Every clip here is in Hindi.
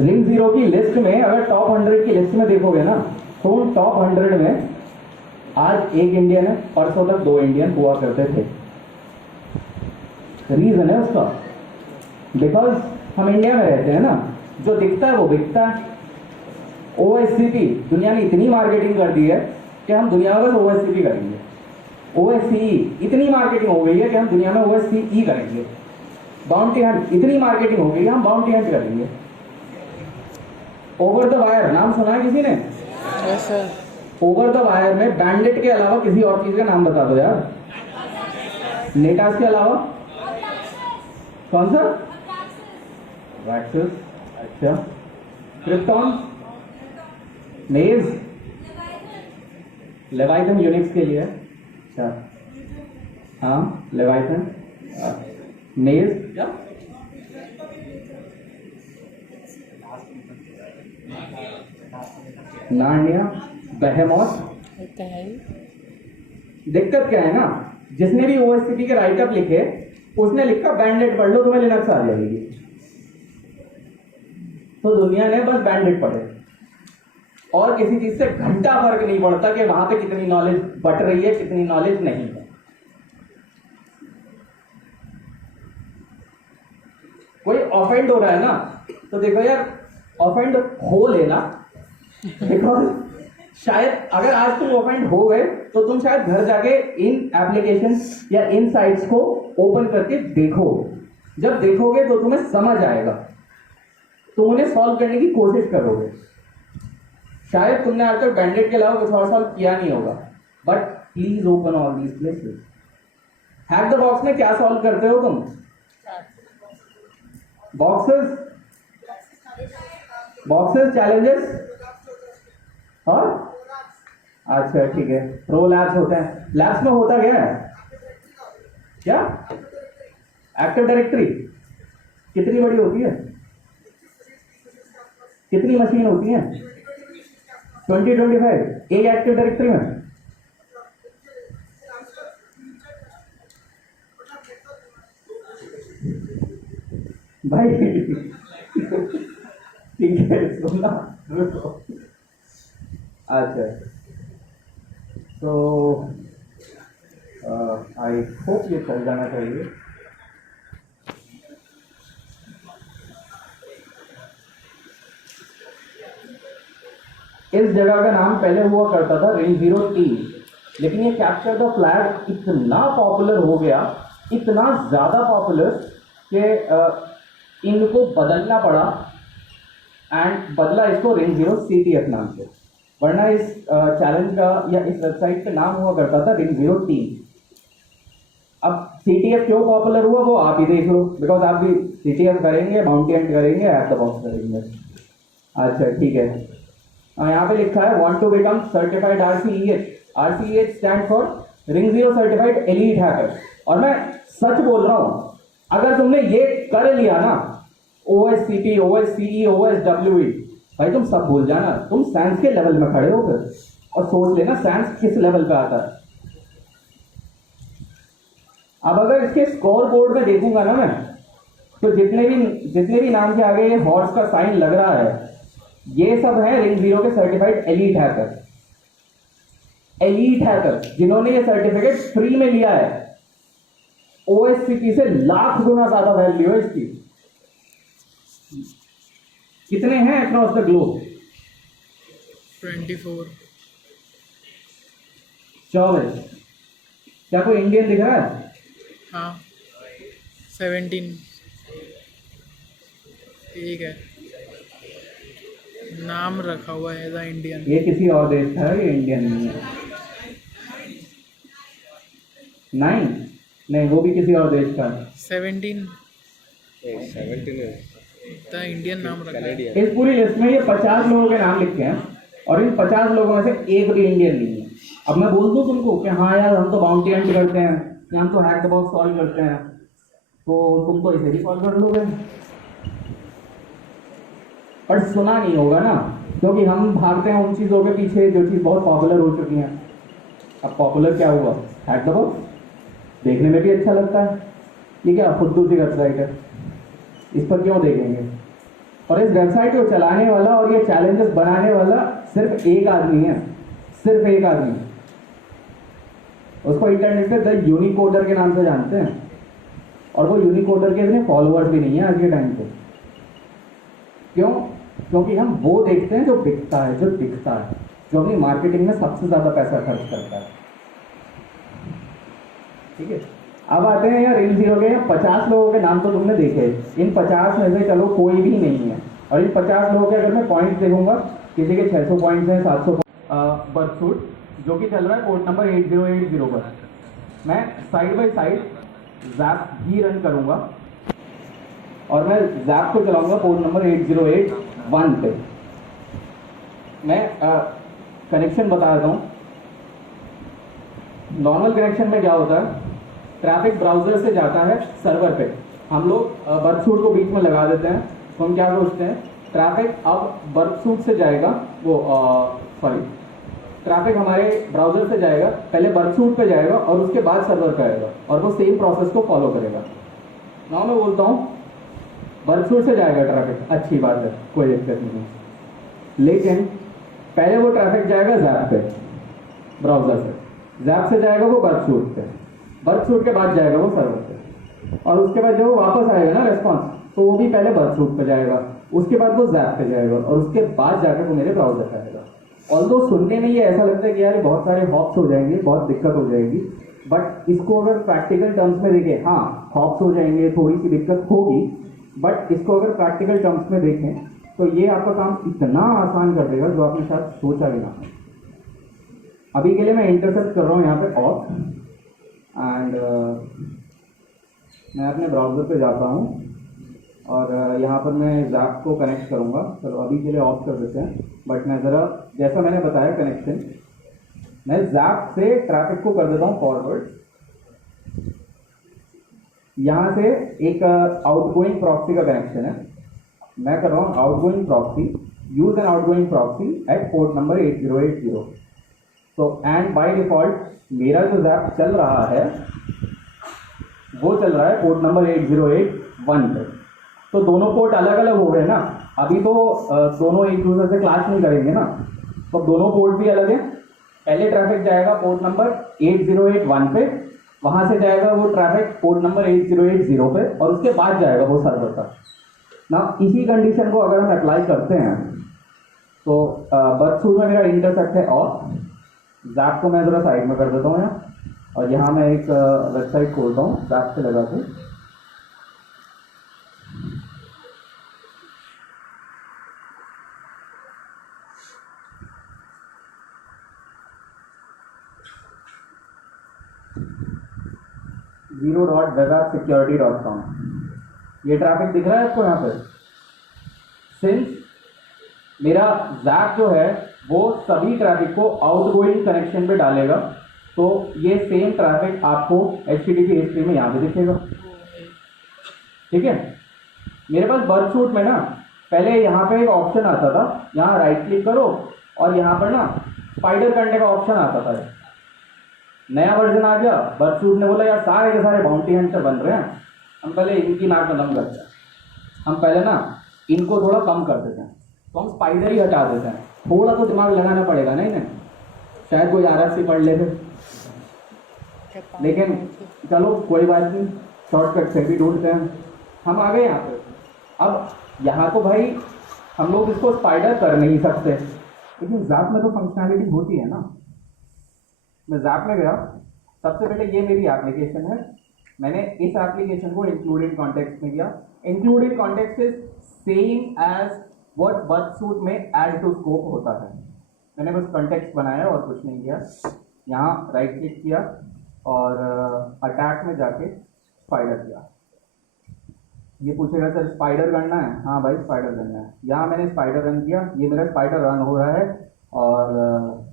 रिंग जीरो की लिस्ट में अगर टॉप 100 की लिस्ट में देखोगे ना, तो उन टॉप 100 में आज एक इंडियन है, परसों तक 2 इंडियन हुआ करते थे। रीजन है उसका, बिकॉज हम इंडिया में रहते हैं ना, जो दिखता है वो बिकता है। ओएससीपी दुनिया ने इतनी मार्केटिंग कर दी है कि हम दुनिया में ओएससीपी करेंगे। ओएससीई इतनी मार्केटिंग हो गई है कि हम दुनिया में ओएससीई करेंगे। बाउंटी हंट इतनी मार्केटिंग हो गई है, हम बाउंटी हंट करेंगे। ओवर द वायर नाम सुना है किसी ने? Yes sir. Over the wire में बैंडिट के अलावा किसी और चीज का नाम बता दो यार। नेटास के अलावा कौन सा? वैक्सेस, अच्छा। क्रिप्टॉन, मेज, लेवाइथन यूनिक्स के लिए, अच्छा हाँ लेवाइथन, मेज क्या, नार्निया, बेहेमोथ। दिक्कत क्या है ना, जिसने भी ओएससीपी के राइटअप लिखे उसने लिखा बैंडेड पढ़ लो तुम्हें लिनक्स आ जाएगी। तो दुनिया ने बस बैंडेड पढ़े और किसी चीज से घंटा फर्क नहीं पड़ता कि वहां पे कितनी नॉलेज बट रही है, कितनी नॉलेज नहीं है। कोई ऑफेंड हो रहा है ना, तो देखो यार ऑफेंड हो लेना, बिकॉज शायद अगर आज तुम ऑफेंड हो गए तो तुम शायद घर जाके इन एप्लीकेशन या इन साइट्स को ओपन करके देखो। जब देखोगे तो तुम्हें समझ आएगा, तुम उन्हें सॉल्व करने की कोशिश करोगे। शायद तुमने आज तक बैंडेड के अलावा कुछ और सॉल्व किया नहीं होगा, but please open all these places. Hack the box में क्या सॉल्व करते हो तुम? बॉक्सेस, चैलेंजेस और अच्छा ठीक है, प्रो लैब्स होते हैं। लैब्स में होता क्या है? क्या एक्टिव डायरेक्टरी कितनी बड़ी होती है? कितनी मशीन होती है? 20-25 एक एक्टिव डायरेक्टरी में। भाई ठीक है सुनना। अच्छा, तो आई होप ये चल जाना चाहिए। इस जगह का नाम पहले हुआ करता था रिंग जीरो टीम, लेकिन ये कैप्चर द फ्लैग इतना पॉपुलर हो गया, इतना ज्यादा पॉपुलर कि इनको बदलना पड़ा एंड बदला इसको रिंग जीरो CTF नाम से। वरना इस चैलेंज का या इस वेबसाइट का नाम हुआ करता था रिंग जीरो टीम। अब CTF क्यों पॉपुलर हुआ वो आप ही देख लो, बिकॉज आप भी CTF करेंगे, बाउंटी हंट करेंगे, हैक द बॉक्स करेंगे। अच्छा ठीक है, यहाँ पे लिखा है want to become certified RCEH। RCEH stand for ring zero certified elite hacker. और मैं सच बोल रहा हूँ, अगर तुमने ये कर लिया ना, OSCP, OSCE, OSWE, भाई तुम सब भूल जाना, तुम साइंस के लेवल में खड़े हो फिर। और सोच लेना साइंस किस लेवल पे आता है। अब अगर इसके स्कोर बोर्ड में देखूंगा ना मैं, तो जितने भी नाम के आगे ये हॉर्स का साइन लग रहा है, ये सब है रिंग जीरो के certified elite hacker. Elite hacker जिन्होंने ये सर्टिफिकेट फ्री में लिया है। OSCP से लाख गुना ज्यादा वैल्यू है इसकी। कितने हैं अक्रॉस द ग्लोब? 24। 24। क्या कोई इंडियन दिख रहा है? हाँ 17। ठीक है, नाम रखा हुआ है द इंडियन। ये किसी और देश का है, ये इंडियन नहीं है। 9 नहीं, वो भी किसी और देश का है। 17 17 द इंडियन नाम रखा है। इस पूरी लिस्ट में ये 50 लोगों के नाम लिखे हैं और इन 50 लोगों में से एक भी इंडियन नहीं है। अब मैं बोल दूं तुमको कि हाँ यार हम तो बाउंटी हंट करते हैं या हम तो हैक द बॉक्स सॉल्व करते हैं, तो तुम तो इसे भी सॉल्व कर लोगे, पर सुना नहीं होगा ना, क्योंकि हम भागते हैं उन चीज़ों के पीछे जो चीज़ बहुत पॉपुलर हो चुकी हैं। अब पॉपुलर क्या हुआ? हैक द बॉक्स, देखने में भी अच्छा लगता है। ये क्या फुद्दू सी वेबसाइट है, इस पर क्यों देखेंगे? और इस वेबसाइट को चलाने वाला और ये चैलेंजेस बनाने वाला सिर्फ एक आदमी है, सिर्फ एक आदमी। उसको इंटरनेट पे द यूनिकोडर के नाम से जानते हैं, और वो यूनिकोडर के इतने फॉलोअर्स भी नहीं है आज के टाइम पे। क्यों? क्योंकि हम वो देखते हैं जो बिकता है, जो दिखता है, जो अपनी मार्केटिंग में सबसे ज्यादा पैसा खर्च करता है। ठीक है, अब आते हैं यार इन जीरो के 50 लोगों के नाम तो तुमने देखे, इन 50 में से चलो कोई भी नहीं है, और इन 50 लोगों के अगर मैं पॉइंट देखूंगा, किसी के 600 पॉइंट्स हैं, 700 बर्थसूट जो कि चल रहा है पोर्ट नंबर 8080 पर। मैं side by side JAP he run करूंगा और मैं जैप को चलाऊंगा पोर्ट नंबर 8081 पे। मैं कनेक्शन बता देता हूँ। नॉर्मल कनेक्शन में क्या होता है, ट्रैफिक ब्राउजर से जाता है सर्वर पे, हम लोग बर्थसूट को बीच में लगा देते हैं, तो हम क्या सोचते हैं ट्रैफिक अब बर्थसूट से जाएगा, वो सॉरी ट्रैफिक हमारे ब्राउजर से जाएगा, पहले बर्थसूट पे जाएगा और उसके बाद सर्वर पे आएगा, और वो सेम प्रोसेस को फॉलो करेगा। ना मैं बोलता हूँ बर्थसूट से जाएगा ट्रैफिक, अच्छी बात है, कोई दिक्कत नहीं, लेकिन पहले वो ट्रैफिक जाएगा जैप पे ब्राउजर से, जैप से जाएगा वो बर्थसूट पे, बर्थसूट के बाद जाएगा वो सर्वर पे, और उसके बाद जब वो वापस आएगा ना रेस्पॉन्स, तो वो भी पहले बर्थसूट पे जाएगा, उसके बाद वो जैप पे जाएगा, और उसके बाद जाकर वो मेरे ब्राउजर पे आएगा। ऑल्दो सुनने में ये ऐसा लगता है कि यार बहुत सारे हॉप्स हो जाएंगे, बहुत दिक्कत हो जाएगी, बट इसको अगर प्रैक्टिकल टर्म्स में देखें, हाँ हॉप्स हो जाएंगे, थोड़ी सी दिक्कत होगी, बट इसको अगर प्रैक्टिकल टर्म्स में देखें तो ये आपका काम इतना आसान कर देगा जो आपने शायद सोचा भी ना। अभी के लिए मैं इंटरसेप्ट कर रहा हूँ यहाँ पे ऑफ, एंड मैं अपने ब्राउजर पे जाता हूँ और यहाँ पर मैं जैप को कनेक्ट करूँगा। चलो अभी के लिए ऑफ कर देते हैं, बट मैं ज़रा जैसा मैंने बताया कनेक्शन, मैं जैप से ट्रैफिक को कर देता हूँ फॉरवर्ड। यहाँ से एक आउटगोइंग प्रॉक्सी का कनेक्शन है, मैं कर रहा हूँ outgoing proxy, use an outgoing proxy at port number 8080। तो एंड बाय डिफॉल्ट मेरा जो जैप चल रहा है वो चल रहा है पोर्ट नंबर 8081 पे। तो दोनों पोर्ट अलग अलग हो गए ना, अभी तो दोनों एक दूसरे से क्लैश नहीं करेंगे ना, तो दोनों पोर्ट भी अलग हैं। पहले ट्रैफिक जाएगा पोर्ट नंबर 8081 पे, वहां से जाएगा वो ट्रैफिक पोर्ट नंबर 8080 पे, और उसके बाद जाएगा वो सर्वर तक ना। इसी कंडीशन को अगर हम अप्लाई करते हैं तो बर्थसूट में मेरा इंटरसेप्ट है ऑफ, जैप को मैं जरा साइड में कर देता हूँ यहाँ, और यहाँ मैं एक वेबसाइट खोलता हूँ जैप से लगा के। zero.webappsecurity.com, ये ट्रैफिक दिख रहा है आपको यहाँ पे। सिंस मेरा जैप जो है वो सभी ट्रैफिक को आउटगोइंग कनेक्शन पे डालेगा, तो ये सेम ट्रैफिक आपको HTTP हिस्ट्री में यहाँ पे दिखेगा। ठीक है, मेरे पास बर्थसूट में ना पहले यहाँ पे एक ऑप्शन आता था, यहाँ राइट क्लिक करो और यहाँ पर ना स्पाइडर करने का ऑप्शन आता था। नया वर्जन आ गया, बर्थसूट ने बोला यार सारे के सारे बाउंटी हंटर बन रहे हैं, हम पहले इनकी नाक में दम करते हैं, हम पहले ना इनको थोड़ा कम कर देते हैं, तो हम स्पाइडर ही हटा देते हैं। थोड़ा तो दिमाग लगाना पड़ेगा ना इन्हें, शायद कोई RFC पढ़ ले फिर, लेकिन चलो कोई बात नहीं, शॉर्टकट से भी ढूंढते हैं। हम आ गए यहाँ पे। अब यहाँ तो भाई हम लोग इसको स्पाइडर कर नहीं सकते, लेकिन जैप में तो फंक्शनैलिटी होती है ना। मैं जैप में गया, सबसे पहले ये मेरी एप्लीकेशन है, मैंने इस एप्लीकेशन को इंक्लूडेड कॉन्टेक्स्ट में किया। Included context is same as what Burp Suite में ऐड टू स्कोप होता है। मैंने बस कॉन्टेक्स्ट बनाया और कुछ नहीं किया। यहाँ राइट क्लिक किया और अटैक में जाके स्पाइडर किया। ये पूछेगा सर स्पाइडर करना है? हाँ भाई स्पाइडर करना है। यहाँ मैंने स्पाइडर रन किया, ये मेरा स्पाइडर रन हो रहा है, और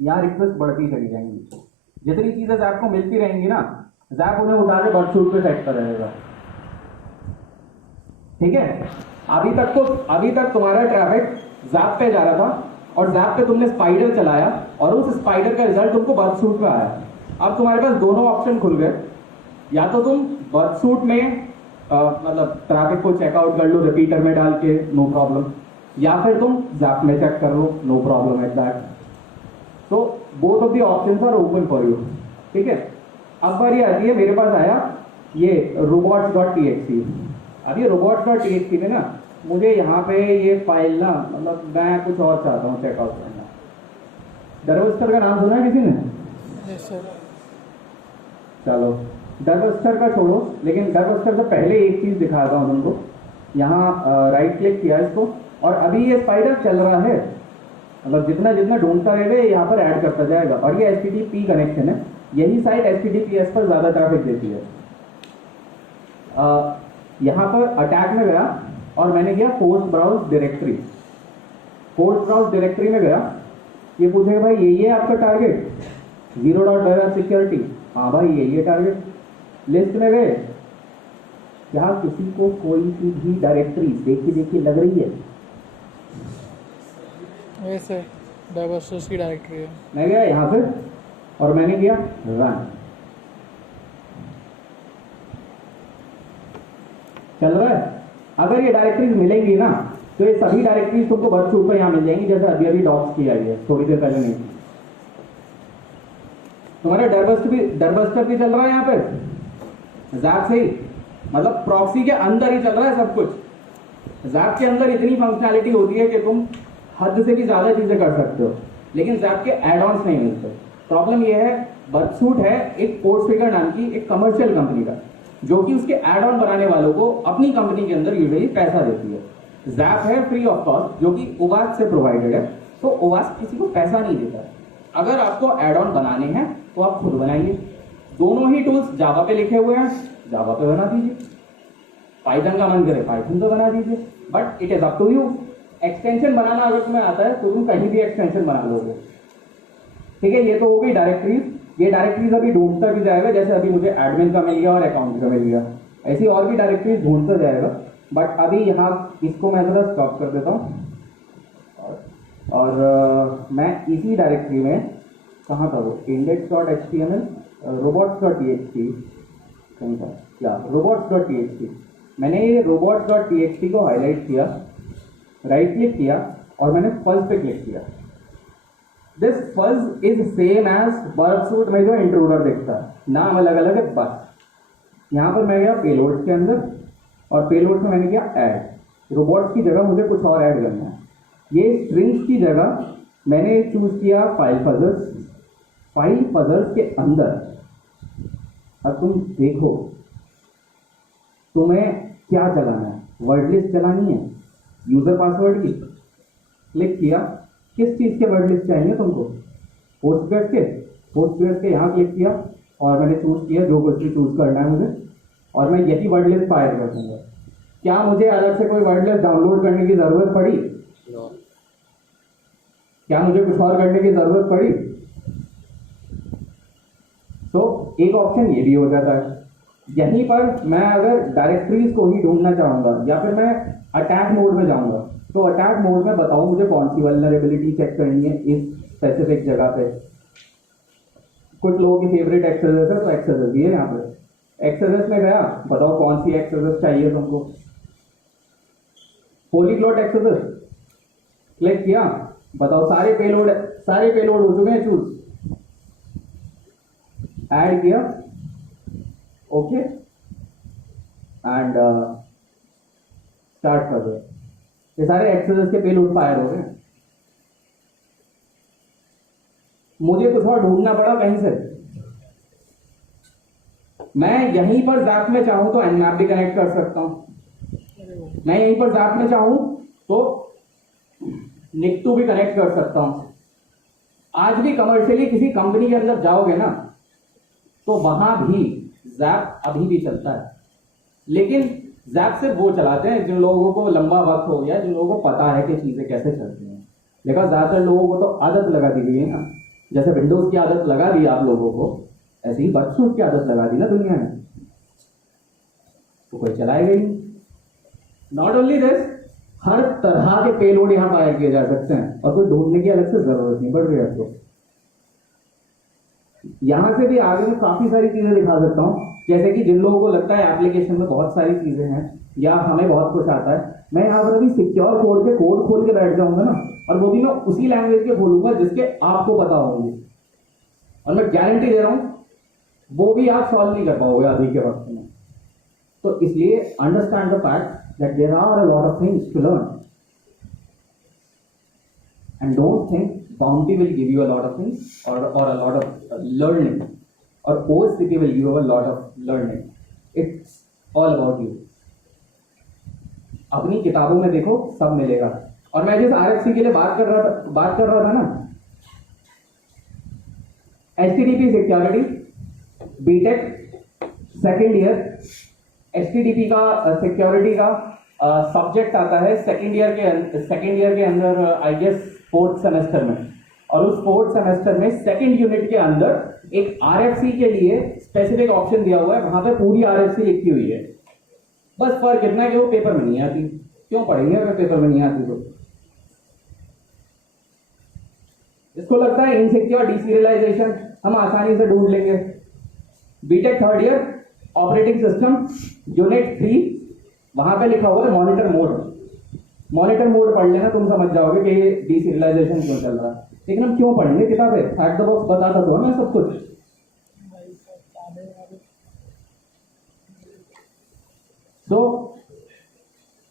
यहाँ रिक्वेस्ट बढ़ती चली जाएंगी। जितनी चीजें जैप को मिलती रहेंगी ना, जैप उन्हें उठा के बर्थसूट पे सेट कर रहेगा। ठीक है, अभी तक तुम्हारा ट्रैफिक जैप पे जा रहा था, और जैप पे तुमने स्पाइडर चलाया और उस स्पाइडर का रिजल्ट तुमको बर्थसूट पे आया। अब तुम्हारे पास दोनों ऑप्शन खुल गए, या तो तुम बर्थसूट में मतलब ट्रैफिक को चेकआउट कर लो रिपीटर में डाल के, नो प्रॉब्लम, या फिर तुम जैप में चेक कर लो, नो प्रॉब्लम एट दैट। तो both of the options are open for you, ठीक है। अब बारी आती है, मेरे पास आया ये robots.txt। अब ये robots.txt में ना मुझे यहाँ पे ये फाइल ना, मतलब मैं कुछ और चाहता हूँ चेकआउट करना। डरवस्टर का नाम सुना है किसी ने? Yes sir. चलो डरवस्टर का छोड़ो, लेकिन डरवस्टर से पहले एक चीज दिखाता हूँ तुमको। यहाँ राइट क्लिक किया इसको, और अभी ये स्पाइडर चल रहा है, मतलब जितना जितना ढूंढता रहेगा ये यहाँ पर ऐड करता जाएगा। और ये HTTP कनेक्शन है, यही साइट HTTPS पर ज्यादा ट्रैफिक देती है। यहाँ पर अटैक में गया और मैंने किया force browse directory. Force browse directory में गया, ये पूछेगा भाई ये आपका टारगेट 0.web सिक्योरिटी, हाँ भाई ये टारगेट। लिस्ट में गए, क्या किसी को कोई सी भी डायरेक्टरी देखी देखी लग रही है? वैसे डाइवर्सिटी की डायरेक्टरी है। मैं गया यहाँ पे और मैंने किया रन, चल रहा है। अगर ये डायरेक्टरीज मिलेंगी ना तो ये सभी डायरेक्टरीज तुमको बर्डसूट पे यहाँ मिल जाएंगी, जैसे अभी अभी डॉक्स की आई है, थोड़ी देर पहले नहीं। तुम्हारा डरबस्टर भी चल रहा है यहाँ पे, जैप से ही, मतलब प्रॉक्सी के अंदर ही चल रहा है सब कुछ। जैप के अंदर इतनी फंक्शनैलिटी होती है कि तुम हद से भी ज्यादा चीजें कर सकते हो, लेकिन जैप के एड ऑन्स नहीं मिलते। प्रॉब्लम यह है, बर्डसूट है एक कोर्सफिगर नाम की एक कमर्शियल कंपनी का, जो कि उसके एड ऑन बनाने वालों को अपनी कंपनी के अंदर यूजुअली पैसा देती है। जैप है फ्री ऑफ कॉस्ट, जो कि ओवास से प्रोवाइडेड है, तो ओवास किसी को पैसा नहीं देता है। अगर आपको एड ऑन बनाने हैं तो आप खुद बनाइए। दोनों ही टूल्स जावा पे लिखे हुए हैं, जावा पे बना दीजिए। पाइथन का मन करे पाइथन पे बना दीजिए, but it is up to you. Extension बनाना अगर तुम्हें आता है तो तुम कहीं भी एक्सटेंशन बना लोगे, ठीक है। ये तो हो गई डायरेक्टरीज। ये डायरेक्टरीज अभी ढूंढता भी जाएगा, जैसे अभी मुझे एडमिन का मिल गया और अकाउंट का मिल गया, ऐसी और भी डायरेक्टरीज ढूंढता जाएगा। बट अभी यहाँ इसको मैं जरा स्टॉप कर देता हूँ, और मैं इसी डायरेक्टरी में, कहाँ था वो, index.html, robots.txt कहीं था क्या, robots.txt। मैंने ये robots.txt को हाईलाइट किया, राइट क्लिक किया और मैंने फज पे क्लिक किया। This fuzz is same as Burp Suite में जो इंट्रूडर दिखता है, नाम अलग अलग है बस। यहाँ पर मैं गया पेलोड्स के अंदर, और पेलोड्स में मैंने किया ऐड। रोबोट्स की जगह मुझे कुछ और ऐड करना है। ये स्ट्रिंग्स की जगह मैंने चूज किया फाइल पजल्स। फाइल पजल्स के अंदर अब तुम देखो तुम्हें क्या चलाना है, वर्ड लिस्ट चलानी है यूजर पासवर्ड की। क्लिक किया, किस चीज के वर्ड लिस्ट चाहिए तुमको, पोस्टग्रेस के यहाँ क्लिक किया और मैंने चूज किया जो कुछ भी चूज करना है मुझे, और मैं यही वर्ड लिस्ट फायर कर दूंगा। क्या मुझे अलग से कोई वर्ड लिस्ट डाउनलोड करने की जरूरत पड़ी? No. क्या मुझे कुछ और करने की जरूरत पड़ी? तो एक ऑप्शन ये भी हो जाता है। यहीं पर मैं अगर डायरेक्टरीज को ही ढूंढना चाहूंगा या फिर मैं अटैक मोड में जाऊंगा, तो अटैक मोड में बताओ मुझे कौन सी वल्नरेबिलिटी चेक करनी है इस स्पेसिफिक जगह पे। कुछ लोगों की फेवरेट एक्सेस है तो एक्सेस भी है यहाँ पे। एक्सेस में गया, बताओ कौन सी एक्सेस चाहिए तुमको। पॉलीग्लॉट एक्सेस क्लिक किया, बताओ सारे पेलोड हो चुके हैं, चूज ऐड किया, ओके एंड स्टार्ट कर दो। ये सारे एक्सेस के पेलोड फायर हो गए। मुझे कुछ और ढूंढना पड़ा कहीं से। मैं यहीं पर जैप में चाहूं तो एनमैप भी कनेक्ट कर सकता हूं। मैं यहीं पर जैप में चाहूं तो निक्टू भी कनेक्ट कर सकता हूं। आज भी कमर्शियली किसी कंपनी के अंदर जाओगे ना तो वहां भी जैप अभी भी चलता है, लेकिन जैप सिर्फ वो चलाते हैं जिन लोगों को लंबा वक्त हो गया, जिन लोगों को पता है कि चीजें कैसे चलती हैं। लेकिन ज्यादातर लोगों को तो आदत लगा दी गई है ना, जैसे विंडोज की आदत लगा दी आप लोगों को, ऐसे ही बर्डसूट की आदत लगा दी ना दुनिया ने, तो कोई चलाएगा ही नहीं। नॉट ओनली दिस, हर तरह के पेलोड यहां फायर किए जा सकते हैं और कोई ढूंढने की अलग से जरूरत नहीं पड़ रही है आपको। यहां से भी आगे मैं काफी सारी चीजें दिखा सकता हूं। जैसे कि जिन लोगों को लगता है एप्लीकेशन में बहुत सारी चीजें हैं या हमें बहुत कुछ आता है, मैं यहाँ पर अभी सिक्योर कोड के कोड खोल के बैठ जाऊंगा ना, और वो भी मैं उसी लैंग्वेज के खोलूंगा जिसके आपको पता होंगे, और मैं गारंटी दे रहा हूं वो भी आप सॉल्व नहीं कर पाओगे अभी के वक्त में। तो इसलिए understand the fact that there are a lot of things to learn, and don't think bounty will give you a lot of things or a lot of learning, or OSCP will give you a lot of learning. It's all about you. अपनी किताबों में देखो सब मिलेगा। और मैं जिस RFC के लिए बात कर रहा था ना, HTTP security BTech second year, HTTP का सिक्योरिटी का सब्जेक्ट आता है सेकेंड ईयर के अंदर आई गेस फोर्थ सेमेस्टर में, और उस फोर्थ सेमेस्टर में सेकेंड यूनिट के अंदर एक RFC के लिए स्पेसिफिक ऑप्शन दिया हुआ है, वहां पे पूरी RFC लिखी हुई है। बस फर्क इतना है कि वो पेपर में नहीं आती। क्यों पढ़ेंगे अगर पेपर में नहीं आती तो? इसको लगता है इनसिक्योर डीसीरियलाइजेशन हम आसानी से ढूंढ लेंगे। BTech third year operating system unit 3, वहां पे लिखा हुआ है मॉनिटर मोड। मॉनिटर मोड पढ़ लेना, तुम समझ जाओगे कि ये डीसीरियलाइजेशन क्यों चल रहा है। लेकिन हम क्यों पढ़ेंगे किताबें? फैक्ट द बॉक्स बताता तो हमें सब कुछ। So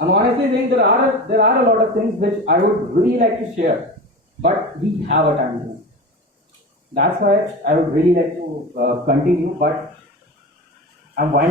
I'm honestly saying there are a lot of things which I would really like to share, but we have a time limit. That's why I would really like to continue, but I'm winding